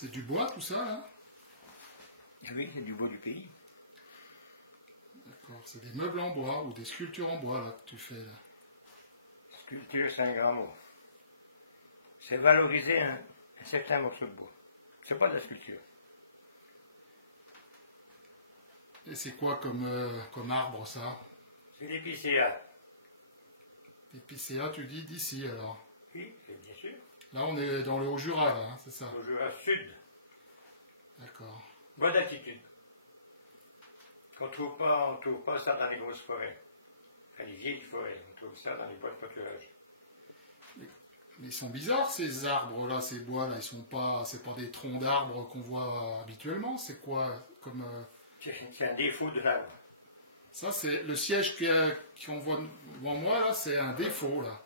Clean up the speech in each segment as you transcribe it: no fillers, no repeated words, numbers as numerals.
C'est du bois tout ça là? Oui, c'est du bois du pays. D'accord, c'est des meubles en bois ou des sculptures en bois là que tu fais là. Sculpture, c'est un grand mot. C'est valoriser un certain morceau de bois. C'est pas de la sculpture. Et c'est quoi comme arbre ça? C'est l'épicéa. L'épicéa, tu dis d'ici alors? Oui, c'est bien sûr. Là on est dans le Haut-Jura là, hein, c'est ça? Au Jura Sud. D'accord. Bonne attitude. On ne trouve pas ça dans les grosses forêts. Enfin, les vieilles forêts. On trouve ça dans les bois de pâturage. Mais ils sont bizarres ces arbres là, ces bois là, ils sont pas, c'est pas des troncs d'arbres qu'on voit habituellement, c'est quoi comme... C'est un défaut de l'arbre. Ça c'est le siège qu'on voit devant moi là, c'est un défaut là.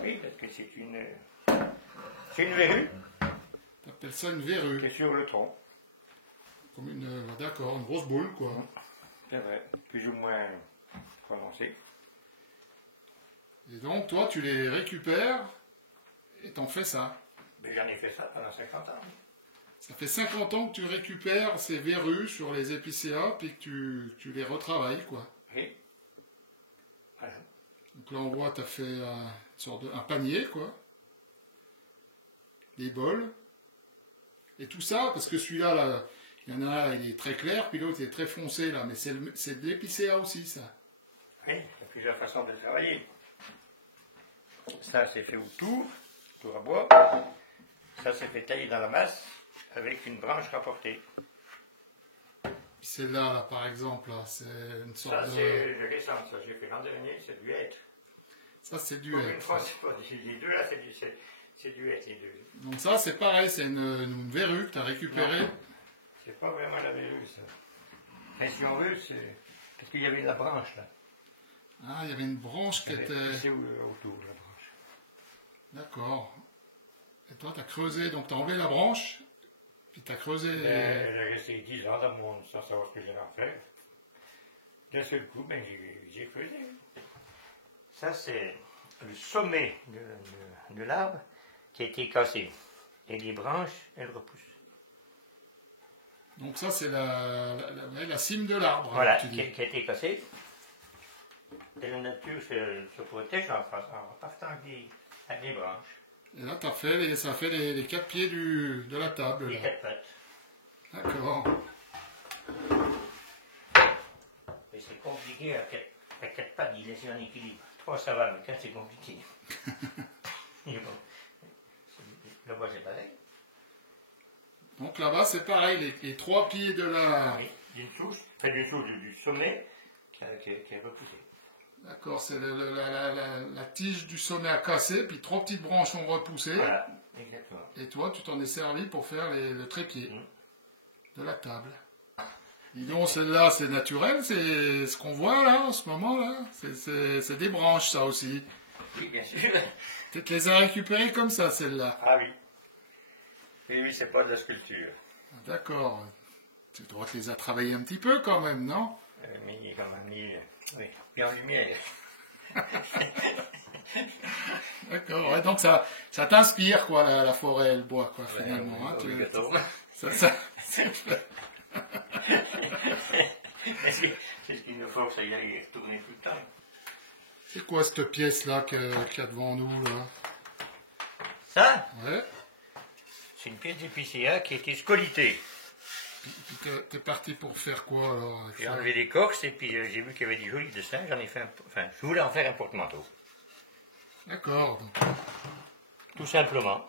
Oui, parce que c'est une verrue. T'appelles ça une verrue? Qui est sur le tronc. Comme d'accord, une grosse boule quoi. C'est vrai, plus ou moins prononcé. Et donc toi tu les récupères et t'en fais ça. Mais j'en ai fait ça pendant 50 ans. Ça fait 50 ans que tu récupères ces verrues sur les épicéas puis que tu les retravailles quoi. Oui. Voilà. Donc là on voit tu as fait un panier quoi. Des bols. Et tout ça, parce que celui-là, là, il y en a un, il est très clair, puis l'autre il est très foncé là, mais c'est de l'épicéa aussi ça. Oui, il y a plusieurs façons de travailler. Ça c'est fait au tour à bois. Ça c'est fait tailler dans la masse avec une branche rapportée. Celle-là, là, par exemple, là, c'est une sorte ça, de... c'est récent, ça j'ai fait l'an dernier, c'est du hêtre. Ça c'est du Une hêtre. fois, c'est pas les deux là, c'est du hêtre, les deux. Donc ça c'est pareil, c'est une verrue que tu as récupérée. Non, c'est pas vraiment la verrue ça. Mais si on veut, c'est parce qu'il y avait la branche là. Ah, il y avait une branche qui était... C'est autour de la branche. D'accord. Et toi tu as creusé, donc tu as enlevé la branche, puis tu as creusé... J'ai resté 10 ans dans le monde sans savoir ce que j'allais en faire. D'un seul coup, ben, j'ai creusé. Ça c'est le sommet de l'arbre qui a été cassé. Et les branches, elles repoussent. Donc ça c'est la cime de l'arbre. Voilà, tu dis. qui a été cassée. Et la nature se protège en partant avec des branches. Et là ça fait les 4 pieds de la table. Les là. 4 pattes. D'accord. Et c'est compliqué à 4 pattes d'y laisser un équilibre. 3 ça va, mais 4 c'est compliqué. Et bon, là-bas c'est pareil. Donc là-bas c'est pareil, les 3 pieds de la... Oui, d'une souche, du sommet qui est repoussé. D'accord, c'est la tige du sommet à casser, puis 3 petites branches ont repoussé. Voilà, exactement. Et toi, tu t'en es servi pour faire le trépied de la table. Dis donc, celle-là, c'est naturel, c'est ce qu'on voit là, en ce moment-là. C'est des branches, ça aussi. Oui, bien sûr. Tu te les as récupérées comme ça, celles-là. Ah oui. Oui, c'est pas de la sculpture. D'accord. Tu dois te les as travaillées un petit peu quand même, non? Mais il est quand même mis en lumière. D'accord, ouais, donc ça t'inspire, quoi, la forêt et le bois, quoi, finalement. Ouais, hein, obligatoire. c'est ce qui nous force à y aller retourner tout le temps. C'est quoi cette pièce-là qu'il y a devant nous, là? Ça, Ouais. c'est une pièce d'épicéa qui a été scolitée. Puis t'es parti pour faire quoi, alors? avec J'ai ça? enlevé l'écorce et puis j'ai vu qu'il y avait des jolis dessins. J'en ai fait je voulais en faire un porte-manteau. D'accord. Donc, Tout simplement.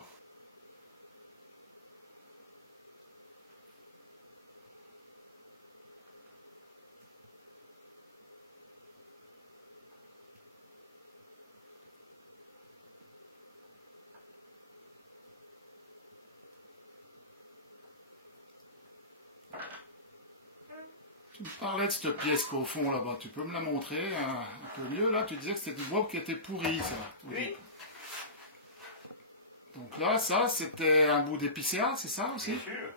tu me parlais de cette pièce qu'au fond, là-bas. Tu peux me la montrer un peu mieux, là? Tu disais que c'était du bois qui était pourri, ça. Oui. Donc là, ça, c'était un bout d'épicéa, c'est ça aussi? Bien sûr.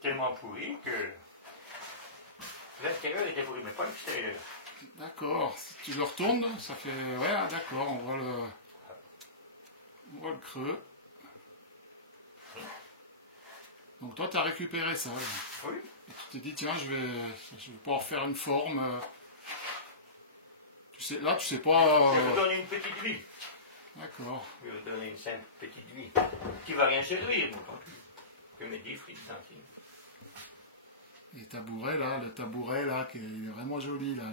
Tellement pourri que l'intérieur était pourri, mais pas l'extérieur. D'accord. Si tu le retournes, ça fait... Ouais, ah, d'accord, on voit le creux. Donc toi, tu as récupéré ça. Là. Oui. Et tu t'es dit, tiens, je vais pouvoir faire une forme. Tu sais, là, tu sais pas... Je vais donner une petite vie. D'accord. Je vais donner une simple petite vie. Qui va rien servir, non plus. Je mets 10 frites centimes. Et le tabouret là, qui est vraiment joli là.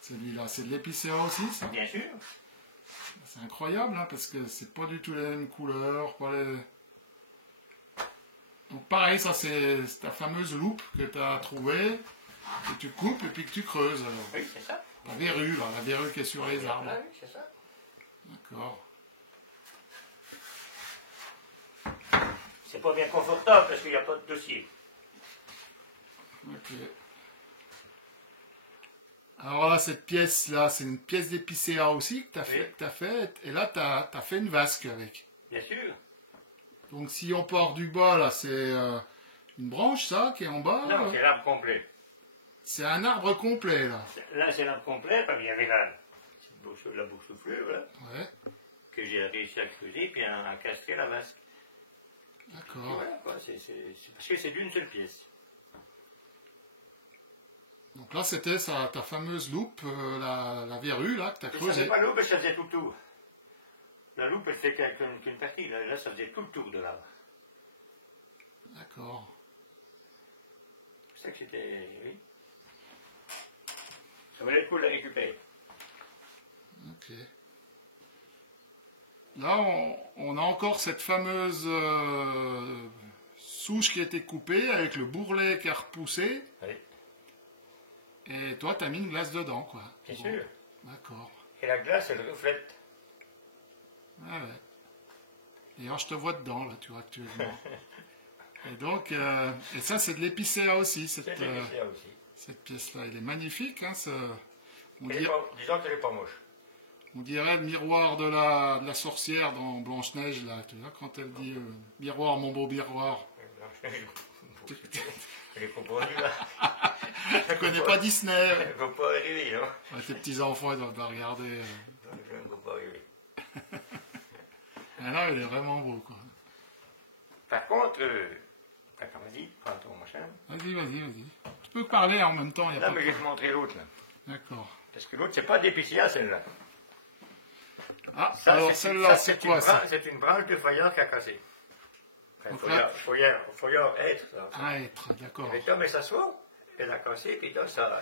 Celui-là, c'est de l'épicéa aussi, ça? Bien sûr. C'est incroyable, hein, parce que c'est pas du tout les mêmes couleurs. Pas les... Donc pareil, ça c'est ta fameuse loupe que tu as trouvée, que tu coupes et puis que tu creuses. Alors. Oui, c'est ça. La verrue, là, la verrue qui est sur les arbres. Oui, c'est ça. D'accord. C'est pas bien confortable parce qu'il n'y a pas de dossier. Ok. Alors là, cette pièce-là, c'est une pièce d'épicéa aussi que tu as, fait, et là, tu as fait une vasque avec. Bien sûr. Donc si on part du bas, là, c'est une branche, ça, qui est en bas? Non, c'est l'arbre complet. C'est un arbre complet, là. Là, c'est l'arbre complet, parce qu'il y avait la boursouflure, là, Ouais. que j'ai réussi à creuser, puis à castrer la vasque. D'accord. Voilà, quoi, c'est parce que c'est d'une seule pièce. Donc là, c'était ta fameuse loupe, la verrue, là, que tu as Ça creusée. faisait pas loupe, ça faisait tout le tour. La loupe, elle fait qu'une partie. Là, ça faisait tout le tour de l'arbre. D'accord. C'est ça que c'était... Oui. Ça valait le coup de la récupérer. Ok. Là, on a encore cette fameuse souche qui a été coupée avec le bourrelet qui a repoussé. Oui. Et toi, tu as mis une glace dedans, quoi. Bien sûr. D'accord. Et la glace, elle reflète. Ah ouais. Et alors, je te vois dedans, là, tu vois, actuellement. Et donc, et ça, c'est de l'épicéa aussi, cette pièce-là. Elle est magnifique, hein, Disons qu'elle n'est pas moche. On dirait le miroir de la sorcière dans Blanche-Neige, là, tu vois, quand elle dit miroir, mon beau miroir. Je l'ai compris, là. Tu connais pas Disney? Je ne peux pas arriver, non? Ouais, tes petits-enfants, ils doivent pas regarder. Je ne peux pas arriver. Ah là, il est vraiment beau, quoi. Par contre, vas-y, prends ton machin. Vas-y. Tu peux parler en même temps. Non, mais je vais te montrer l'autre, là. D'accord. Parce que l'autre, c'est pas d'épicéa, celle-là. Ah, Ça, alors celle-là, c'est quoi, ça? C'est une branche de feuillard qui a cassé. Enfin, feuillard être, ça. Ah, être, d'accord. Et mais ça sort, elle a cassé, puis là, ça...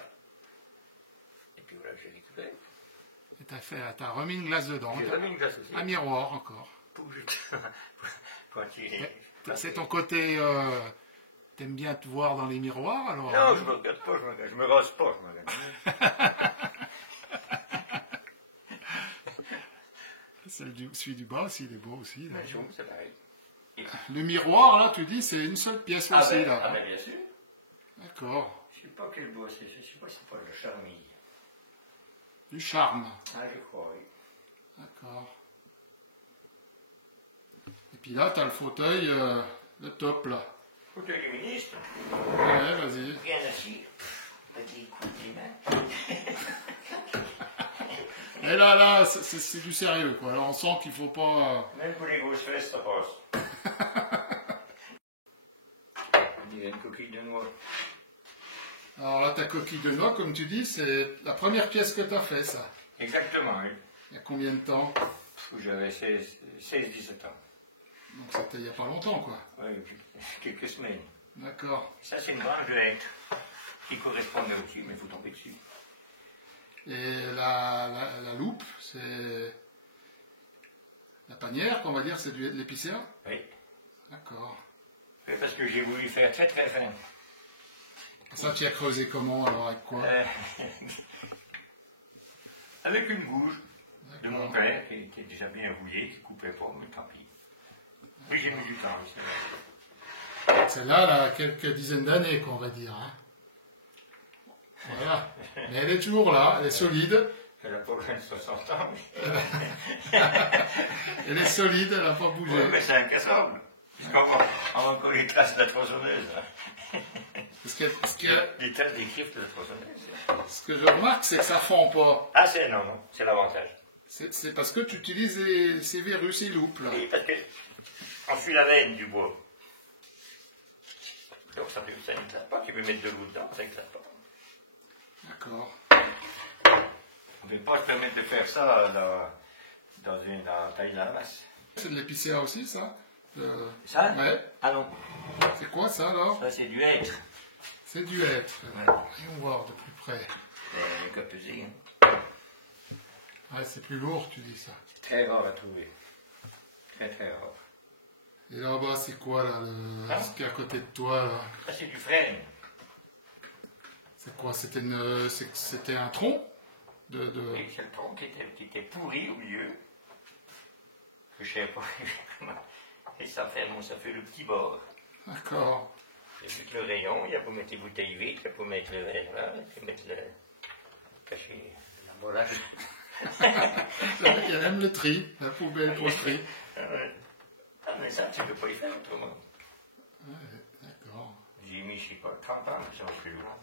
Et puis voilà, j'ai récupéré. Et t'as remis une glace dedans. J'ai remis une glace aussi. Un miroir, encore. Pour attirer... C'est ton côté... T'aimes bien te voir dans les miroirs, alors? Non, je me regarde pas, je me rase pas, je me regarde. Celui du bas aussi, il est beau aussi. Là. C'est pareil. Le miroir, là, tu dis, c'est une seule pièce aussi, là. Ah ben bien sûr. D'accord. Je ne sais pas quel bois c'est, je ne sais pas si c'est pas le charmille. Du charme. Ah, je crois, oui. D'accord. Et puis là, tu as le fauteuil, le top, là. Fauteuil du ministre. Ouais, vas-y. Bien assis. Petit coup de main. Et là, c'est du sérieux, quoi. Là, on sent qu'il faut pas... Même pour les grosses fesses, ça passe. On dirait une coquille de noix. Alors là, ta coquille de noix, comme tu dis, c'est la première pièce que tu as fait, ça. Exactement, oui. Il y a combien de temps? J'avais 16-17 ans. Donc c'était il n'y a pas longtemps, quoi. Oui, quelques semaines. D'accord. Ça, c'est une branche de hêtre qui correspondait aussi, mais il faut tomber dessus. Et la loupe, c'est la panière, qu'on va dire, c'est de l'épicéa? Oui. D'accord. Oui, parce que j'ai voulu faire très très fin. Ça, tu as creusé comment, alors, avec quoi? Avec une gouge de mon père, qui était déjà bien rouillée, qui ne coupait pas, mais tant pis. Oui, j'ai mis du temps, oui, c'est vrai. Celle-là, elle a quelques dizaines d'années, qu'on va dire. Hein. Voilà. Mais elle est toujours là, elle est solide. Elle n'a pas besoin de 60 ans. Elle est solide, elle n'a pas bougé. Oui, mais c'est incassable. Puisqu'on a encore les traces de la tronçonneuse. Les traces des griffes de la tronçonneuse. Ce que je remarque, c'est que ça fond pas. Ah, non, c'est l'avantage. C'est parce que tu utilises ces verrues, ces loupes, là. Oui, parce qu'on fuit la veine du bois. Donc ça n'éclate pas. Tu peux mettre de l'eau dedans, ça n'éclate pas. D'accord. On ne peut pas se permettre de faire ça dans une taille de la masse. C'est de l'épicéa aussi, ça Ça? Ouais. Ah non. C'est quoi ça alors? Ça c'est du hêtre. C'est du hêtre. Ouais. Voyons voir de plus près. C'est un peu pesé. Ouais, c'est plus lourd, tu dis ça. Très rare à trouver. Très très rare. Et là-bas, c'est quoi là, ce qui est à côté de toi là? Ça c'est du frêne. C'est quoi? C'était un tronc de... Oui, c'est le tronc qui était pourri au milieu. Que je sais pas vraiment. Et ça fait le petit bord. D'accord. Et puis le rayon, il y a pour mettre les bouteilles vides, il y a pour mettre le verre là, il y a pour mettre le cacher l'emballage. Il y a même le tri, la poubelle pour le tri. Ah mais ça, tu ne peux pas y faire autrement. Ouais, d'accord. J'ai mis, je sais pas, 30 ans, ça va plus loin.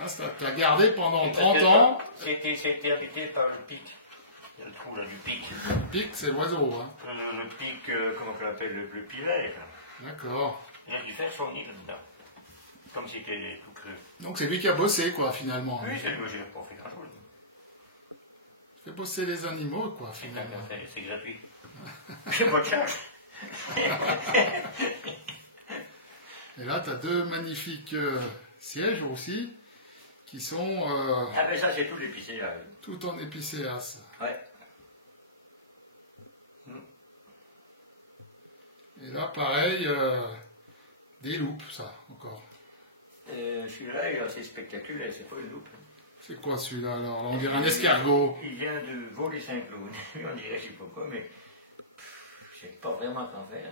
Ah, tu as gardé pendant 30 ans. C'était habité par le pic. Le trou là du pic. Le pic, c'est l'oiseau, hein. Le pic, comment on l'appelle, le pivert. D'accord. Il a dû faire son nid là-dedans. Comme si c'était tout creux. Donc c'est lui qui a bossé, quoi, finalement. Oui, c'est lui, j'ai pas fait grand-chose. Tu fais bosser les animaux, quoi, finalement. C'est gratuit. J'ai pas de charge. Et là, tu as deux magnifiques sièges aussi, qui sont Ah ben ça, c'est tout l'épicé là. tout en épicéa, ça. Ouais. Et là, pareil, des loupes, ça, encore. Celui-là, il est assez spectaculaire, c'est pas une loupe. C'est quoi celui-là, alors? On dirait un escargot. Il vient de Vaux-les-Saint-Claude. On dirait, je sais pas quoi, mais je sais pas vraiment qu'en faire.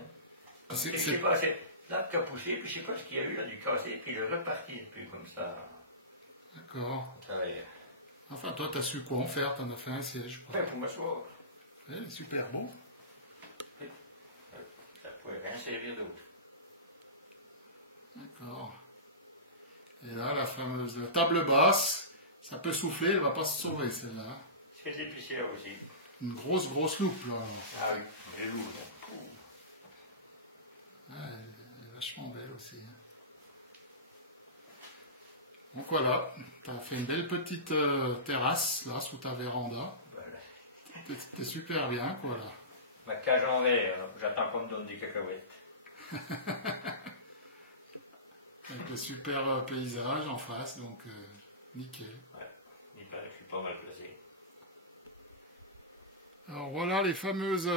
Ah, Je sais pas, c'est l'arbre qui a poussé, puis je sais pas ce qu'il y a eu là, du cassé, puis il est reparti, puis comme ça. D'accord. Ça va être. Enfin, toi, tu as su quoi en faire, tu en as fait un siège. Ouais, pour m'asseoir. Ouais, super beau. Ça pourrait rien servir d'autre. D'accord. Et là, la fameuse table basse, ça peut souffler, elle va pas se sauver, celle-là. C'est l'épicéa aussi. Une grosse loupe, là. Ah oui, elle est lourde. Ouais, elle est vachement belle aussi. Donc voilà, tu as fait une belle petite terrasse, là, sous ta véranda. Voilà. T'es super bien, quoi, là. Ma cage en verre, j'attends qu'on me donne des cacahuètes. Avec le super paysage en face, donc nickel. Ouais, il paraît que je suis pas mal placé. Alors voilà les fameuses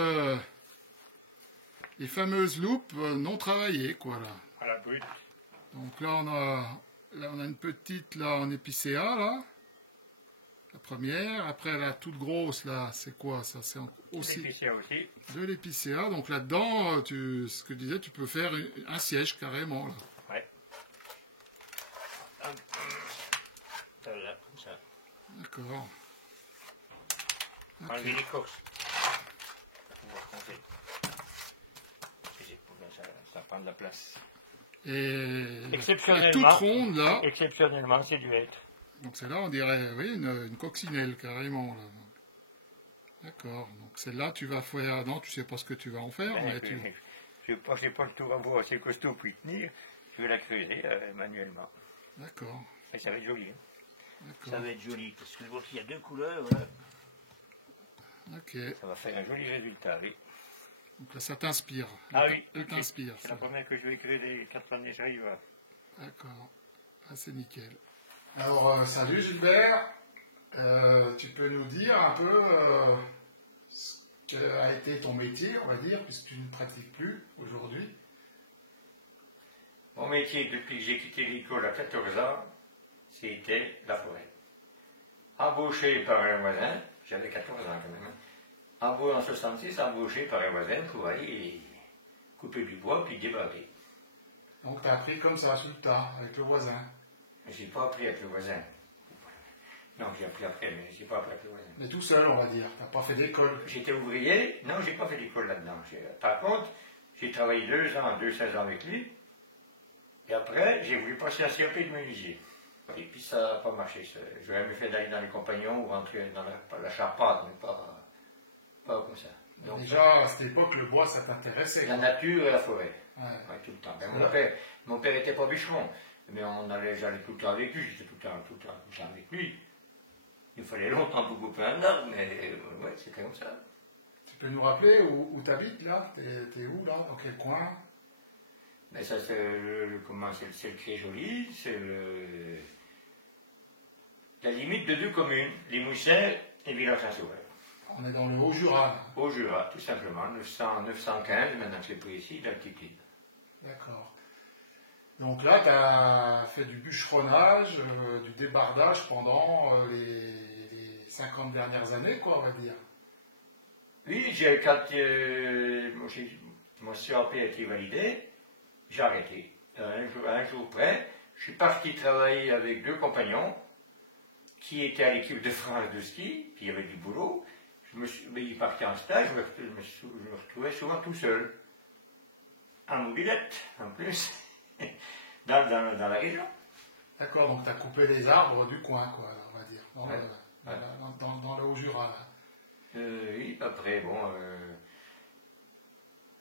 loupes non travaillées, quoi, là. À la brute. Donc là on a une petite là en épicéa, là. La première. Après la toute grosse, là, c'est quoi ça? C'est aussi L'épicéa aussi. de l'épicéa. Donc là-dedans, ce que je disais, tu peux faire un siège carrément, là. Ouais. Là, comme ça. D'accord. Enlever les courses. On va compter. Ça prend de la place. Et Exceptionnellement, toute ronde, là. Exceptionnellement, c'est du hêtre. Donc celle-là, on dirait, oui, une coccinelle, carrément, là. D'accord. Donc celle-là, tu vas faire... Non, tu sais pas ce que tu vas en faire, mais tu... Je n'ai pas le tour à voir assez costaud pour y tenir. Je vais la creuser manuellement. D'accord. Et ça va être joli. Hein. D'accord. Ça va être joli, parce que je vois qu'il y a deux couleurs. Là. Ok. Ça va faire un joli résultat, oui. Donc là, ça t'inspire. Ah oui. Elle t'inspire. C'est la première que je vais creuser 4 années, j'arrive à... D'accord. Ah, c'est nickel. Alors, salut Gilbert. Tu peux nous dire un peu ce qu'a été ton métier, on va dire, puisque tu ne pratiques plus aujourd'hui? Mon métier, depuis que j'ai quitté l'école à 14 ans, c'était la forêt. Embauché par un voisin, j'avais 14 ans quand même, en 66, embauché par un voisin pour aller couper du bois puis débrader. Donc tu as appris comme ça, sur le tas, avec le voisin? J'ai pas appris avec le voisin. Non, j'ai appris après, mais j'ai pas appris avec le voisin. Mais tout seul, on va dire. Tu n'as pas fait d'école? J'étais ouvrier, non, j'ai pas fait d'école là-dedans. Par contre, j'ai travaillé 2 saisons avec lui, et après, j'ai voulu passer un CAP de menuisier. Et puis ça n'a pas marché. J'aurais mieux fait d'aller dans les compagnons ou rentrer dans la charpente, mais pas comme ça. Donc, déjà, à cette époque, le bois, ça t'intéressait. La nature et la forêt. Ouais. Ouais, tout le temps. Ben, mon père n'était pas bûcheron, mais j'allais tout le temps avec lui, j'étais tout le temps avec lui. Il fallait longtemps pour couper un arbre, mais ouais, c'était comme ça. Tu peux nous rappeler où tu habites là? T'es où là? Dans quel coin? Mais ça, c'est le Cré-Joli, c'est la limite de deux communes, Limousin et Villars-Saint-Sauveur. On est dans le Haut-Jura. Là. Haut-Jura, tout simplement, 915, maintenant que c'est pris ici, d'altitude. D'accord. Donc là, tu as fait du bûcheronnage, du débardage pendant les 50 dernières années, quoi, on va dire. Oui, quand mon CAP a été validé, j'ai arrêté. Un jour près, je suis parti travailler avec deux qui étaient à l'équipe de France de ski, puis il y avait du boulot. Ils partaient en stage, je me retrouvais souvent tout seul. En mobilette, en plus, dans la région. D'accord, donc tu as coupé les arbres du coin, quoi, on va dire, dans le Haut-Jura. Oui, après, bon,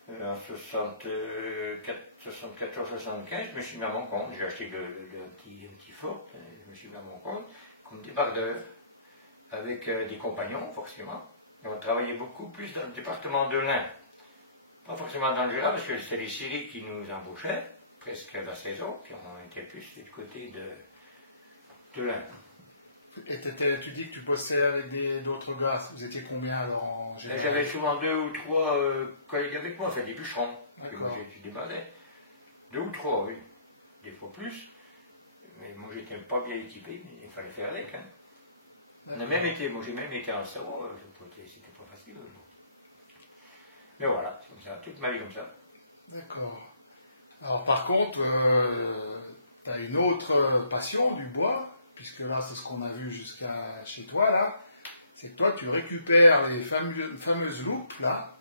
en 74-75, je me suis mis à mon compte. J'ai acheté un petit Ford, je me suis mis à mon compte, comme débardeur, avec des compagnons, forcément. Et on travaillait beaucoup plus dans le département de l'Ain. Pas forcément dans le Jura, parce que c'était les Syries qui nous embauchaient, presque à la saison, puis on était plus du côté de l'Ain. Et tu dis que tu bossais avec d'autres gars, vous étiez combien alors en général? J'avais souvent 2 ou 3 collègues avec moi, enfin des bûcherons. Moi j'ai débardé. 2 ou 3, oui. Des fois plus. Mais moi j'étais pas bien équipé, mais il fallait faire avec. Hein. J'ai même été en Savoie, c'était pas facile. Mais voilà, c'est comme ça, toute ma vie comme ça. D'accord. Alors par contre, tu as une autre passion du bois, puisque là c'est ce qu'on a vu jusqu'à chez toi là, c'est que toi tu récupères les fameuses loupes là,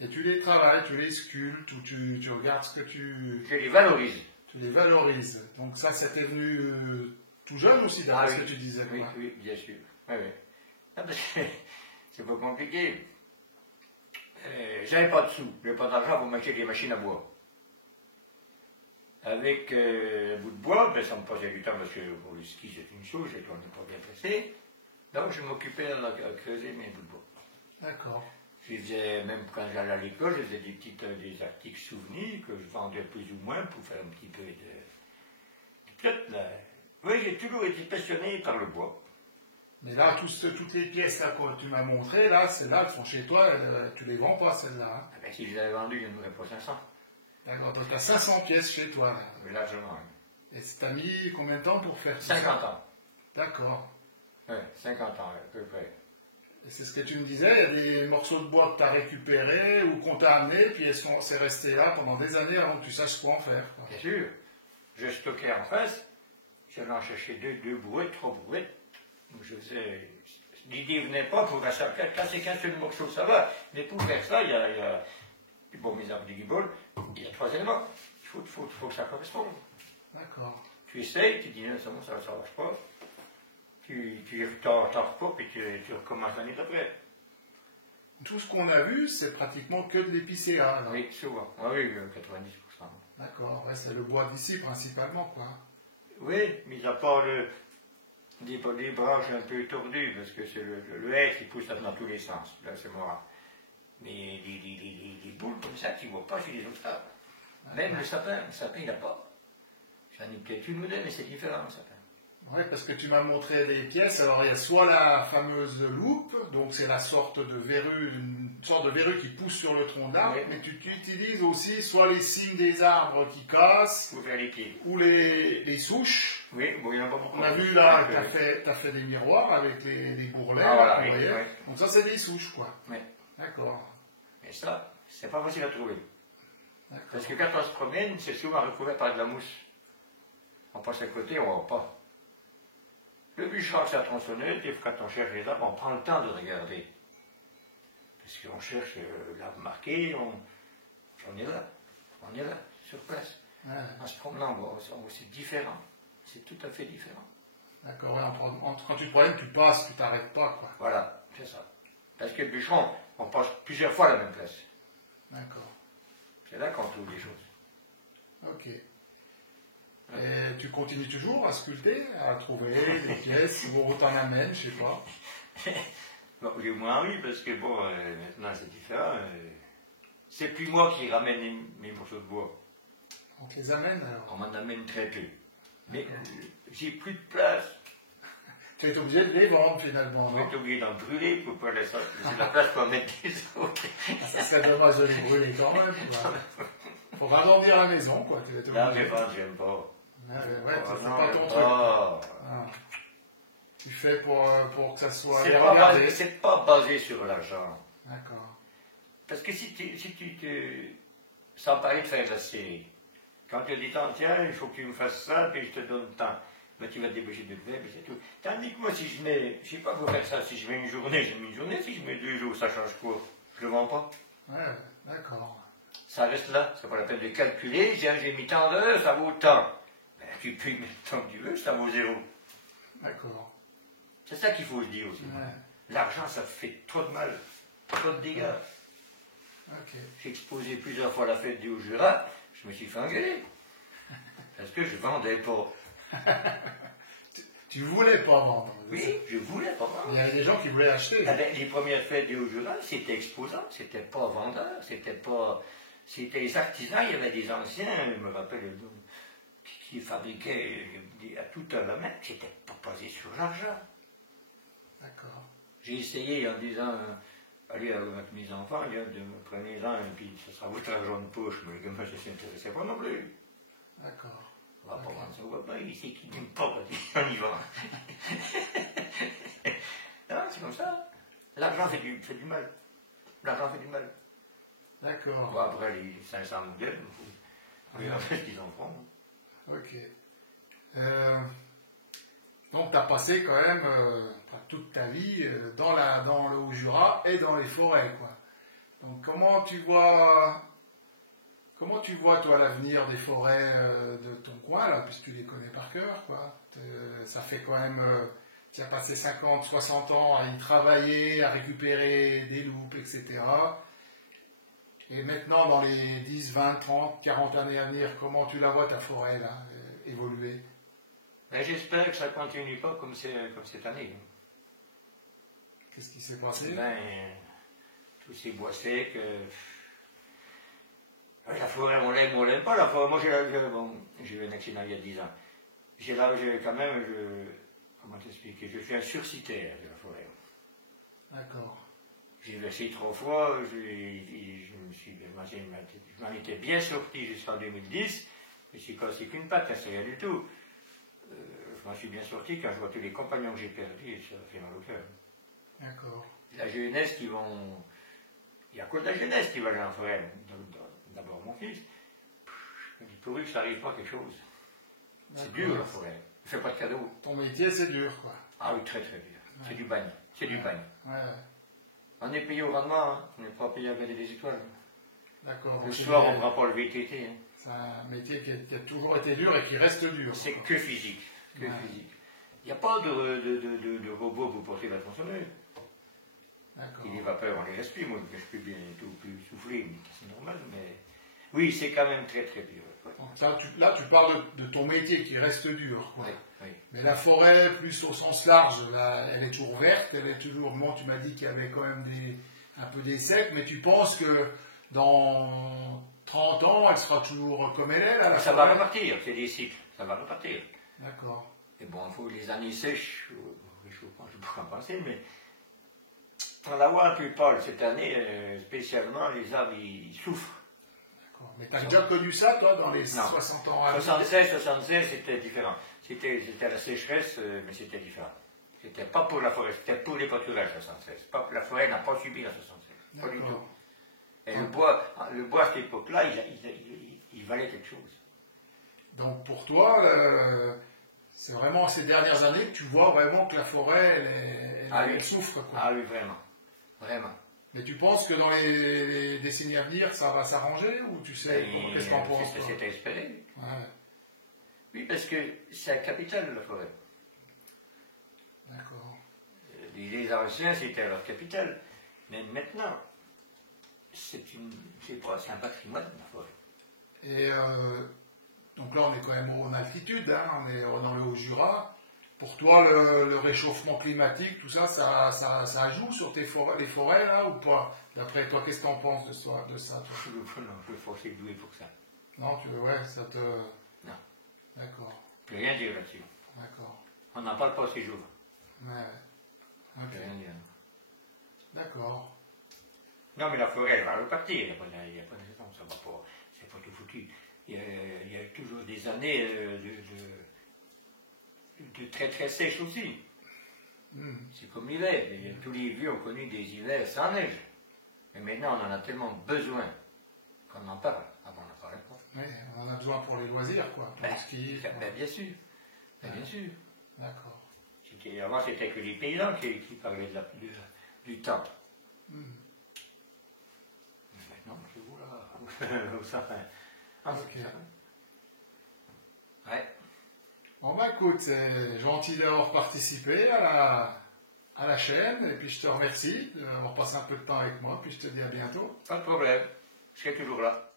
et tu les travailles, tu les sculptes, ou tu regardes ce que tu... Je les valorise. Tu les valorises. Donc ça c'était venu tout jeune aussi, d'après ce que tu disais. Oui, quoi. Oui, bien sûr. Oui, oui. C'est pas compliqué. J'avais pas de sous, j'avais pas d'argent pour m'acheter des machines à bois. Avec un bout de bois, ben, ça me passait du temps parce que pour le ski c'est une chose, et qu'on n'est pas bien pressé. Donc je m'occupais à creuser mes bouts de bois. D'accord. Je faisais, même quand j'allais à l'école, je faisais des articles souvenirs que je vendais plus ou moins pour faire un petit peu de... Peut-être là. Oui, j'ai toujours été passionné par le bois. Mais là, toutes les pièces là, que tu m'as montrées, là, celles-là, elles sont chez toi, tu les vends pas, celles-là. Hein. Ah ben, si je les avais vendues, il n'y en aurait pas 500. D'accord, donc tu as 500 pièces chez toi, là. Mais largement. Hein. Et tu as mis combien de temps pour faire ça? 50 ans. D'accord. Oui, 50 ans, à peu près. Et c'est ce que tu me disais, il y a des morceaux de bois que tu as récupérés ou qu'on t'a amenés, puis c'est resté là pendant des années avant que tu saches quoi en faire. Quoi. Bien sûr. Je stockais en face, j'allais en chercher 2 brouettes, 3 brouettes. Donc je faisais... L'idée venait pas pour casser qu'un seul morceau, ça va. Mais pour faire ça, il y a bon, mes arbres de guibole, il y a 3 éléments. Il faut que ça corresponde. D'accord. Tu essayes, tu dis non, ça ne marche pas. Tu t'en repos, puis tu recommences l'année d'après. Tout ce qu'on a vu, c'est pratiquement que de l'épicéa. Oui, souvent. Ah oui, 90%. D'accord, ouais, c'est le bois d'ici principalement, quoi. Oui, mis à part des branches un peu tordues, parce que c'est le hêtre qui pousse dans tous les sens. Là, c'est moi. Mais des boules comme ça, tu ne vois pas chez les autres arbres. Même le sapin, il n'a pas. J'en ai peut-être une ou deux, mais c'est différent, le sapin. Oui, parce que tu m'as montré des pièces. Alors, il y a soit la fameuse loupe, donc c'est la sorte de verrue, une sorte de verrue qui pousse sur le tronc d'arbre, oui. Mais tu utilises aussi soit les cimes des arbres qui cassent, pour faire les pieds, ou les souches. Oui, bon, il y en a pas beaucoup. On a vu là que tu as fait des miroirs avec les bourrelets. Ah, voilà, oui. Donc ça, c'est des souches, quoi. Oui. D'accord. Mais ça, c'est pas facile à trouver. Parce que quand on se promène, c'est souvent recouvert par de la mousse. On passe à côté, on ne voit pas. Le bûcheron, c'est la tronçonneuse, et quand on cherche les arbres, on prend le temps de regarder. Parce qu'on cherche l'arbre marqué, on est là, sur place. Ouais. En se promenant, c'est différent. C'est tout à fait différent. D'accord, ouais, quand tu te promènes, tu passes, tu t'arrêtes pas, quoi. Voilà, c'est ça. Parce que le bûcheron, on passe plusieurs fois à la même place. D'accord. C'est là qu'on trouve les choses. Ok. Et tu continues toujours à sculpter, à trouver des pièces, ou t'en amènes, je sais pas. Bon, j'ai moins envie parce que bon, maintenant c'est différent. C'est plus moi qui ramène mes morceaux de bois. On te les amène alors? On m'en amène très peu. Mais j'ai plus de place. Tu es obligé de les vendre finalement. On est obligé d'en brûler pour pouvoir laisser la place pour mettre des autres. Ça serait dommage de les brûler quand même. Faut pas dormir à la maison, quoi. Non, mais bon, j'aime pas. Ouais, c'est pas ton truc. Ah. Tu fais pour que ça soit. C'est pas basé sur l'argent. D'accord. Parce que si tu te. Sans parler de faire de la série, quand tu dis, tiens, il faut que tu me fasses ça, puis je te donne tant. Ben, tu vas te déboucher de le faire, puis c'est tout. Tandis que moi, si je mets, je sais pas pour faire ça, si je mets une journée, je mets une journée, si je mets 2 jours, ça change quoi? Je le vends pas. Ouais, d'accord. Ça reste là, c'est pas la peine de calculer, j'ai mis tant d'heures, ça vaut tant. Ben, tu peux mettre tant que tu veux, ça vaut 0. D'accord. C'est ça qu'il faut se dire aussi. Ouais. L'argent, ça fait trop de mal, trop de dégâts. Okay. J'ai exposé plusieurs fois la fête du Haut-Jura, je me suis fait engueuler. Parce que je vendais pas. Tu voulais pas vendre? Oui, je voulais pas vendre. Il y a des gens qui voulaient acheter. Les premières fêtes du Haut-Jura, c'était exposant, c'était pas vendeur, c'était pas. C'était les artisans, il y avait des anciens, je me rappelle, qui fabriquaient à tout à la main, c'était pas basé sur l'argent. D'accord. J'ai essayé en disant, allez avec mes enfants, de me prenez-en, et puis ça sera votre argent de poche, mais les gamins, je ne s'intéressais pas non plus. D'accord. On va pas vendre ça, on va pas, il sait qu'il n'aime pas quand on y va. Non, c'est comme ça. L'argent fait du mal. L'argent fait du mal. D'accord. Bon, après, les 500 modèles, il faut après ce qu'ils en feront. Ok. Donc, tu as passé quand même toute ta vie dans le Haut-Jura et dans les forêts, quoi. Donc, comment tu vois, toi, l'avenir des forêts de ton coin, là, puisque tu les connais par cœur, quoi. Ça fait quand même, tu as passé 50, 60 ans à y travailler, à récupérer des loupes, etc. Et maintenant, dans les 10, 20, 30, 40 années à venir, comment tu la vois, ta forêt, là, évoluer? Ben, j'espère que ça ne continue pas comme cette année. Qu'est-ce qui s'est passé? Ben, tous ces bois secs. La forêt, on l'aime pas, la forêt. Moi, j'ai eu un accident il y a 10 ans. J'ai quand même, comment t'expliquer, je suis un sursitaire de la forêt. D'accord. J'ai versé 3 fois, je m'en étais bien sorti jusqu'en 2010, je me suis cassé qu'une patte, c'est rien du tout. Je m'en suis bien sorti quand je vois tous les compagnons que j'ai perdus, ça fait mal au cœur. D'accord. La jeunesse qui vont. Il y a que de la jeunesse qui va aller en forêt. D'abord mon fils. Je me dis pourvu que ça n'arrive pas quelque chose. C'est dur la forêt. Ne fais pas de cadeaux. Ton métier c'est dur, quoi. Ah oui, très très dur. Ouais. C'est du bagne. C'est du bagne. Ouais. On est payé au rendement, hein. On n'est pas payé à regarder les étoiles. D'accord. Le soir, on ne prend pas le VTT. Hein. C'est un métier qui a toujours été dur et qui reste dur. C'est que physique. Que physique. Il n'y a pas de robot pour porter la tronçonneuse. D'accord. Et les vapeurs, on les respire. Moi, je peux bien tout plus souffler, c'est normal, mais. Oui, c'est quand même très très dur. Ouais. Donc là, tu parles de ton métier qui reste dur, quoi. Oui, oui. Mais la forêt, plus au sens large, là, elle est toujours verte, elle est toujours. Bon, tu m'as dit qu'il y avait quand même un peu des secs, mais tu penses que dans 30 ans, elle sera toujours comme elle est, là, ça va repartir, c'est des cycles, ça va repartir. D'accord. Et bon, il faut les années sèches, réchauffement, je ne sais pas quoi penser, mais on la voit un peu pâle cette année, spécialement, les arbres, ils souffrent. Mais tu as déjà connu ça, toi, dans les 60 ans à 76, c'était différent. C'était la sécheresse, mais c'était différent. C'était pas pour la forêt, c'était pour les pâturages, 76. La forêt n'a pas subi la 76. Pas du tout. Et le bois à cette époque-là, il valait quelque chose. Donc pour toi, c'est vraiment ces dernières années que tu vois vraiment que la forêt, elle souffre, quoi. Ah oui, vraiment. Vraiment. Mais tu penses que dans les décennies à venir, ça va s'arranger ou tu sais qu'est-ce qu'on pense? C'est à espérer. Ouais. Oui, parce que c'est la capitale, la forêt. D'accord. Les anciens, c'était leur capitale. Mais maintenant, c'est un patrimoine, la forêt. Et donc là, on est quand même en altitude, hein, on est dans le Haut-Jura. Pour toi, le réchauffement climatique, tout ça, ça joue sur les forêts, là, ou pas? D'après toi, qu'est-ce que tu en penses de ça, toi? Non, je suis forcé doué pour ça. Non, ouais, ça te... Non. D'accord. Je peux rien dire là-dessus. D'accord. On n'en parle pas ces jours. Ouais. Je Ok. peux rien dire. D'accord. Non, mais la forêt, elle va repartir. Il n'y a pas de raison, ça va pas. C'est pas tout foutu. Il y a toujours des années de très très sèches aussi. C'est comme l'hiver. Tous les vieux ont connu des hivers sans neige. Mais maintenant, on en a tellement besoin qu'on en parle. Avant, on n'en parlait pas. Oui, on en a besoin pour les loisirs, quoi. Pour le ski. Bien sûr. Bien sûr. D'accord. Avant, c'était que les paysans qui parlaient du temps. Maintenant, je vous là. Ça fait. Ok. Ouais. Bon, bah écoute, c'est gentil d'avoir participé à la chaîne, et puis je te remercie d'avoir passé un peu de temps avec moi, puis je te dis à bientôt. Pas de problème. Je serai toujours là.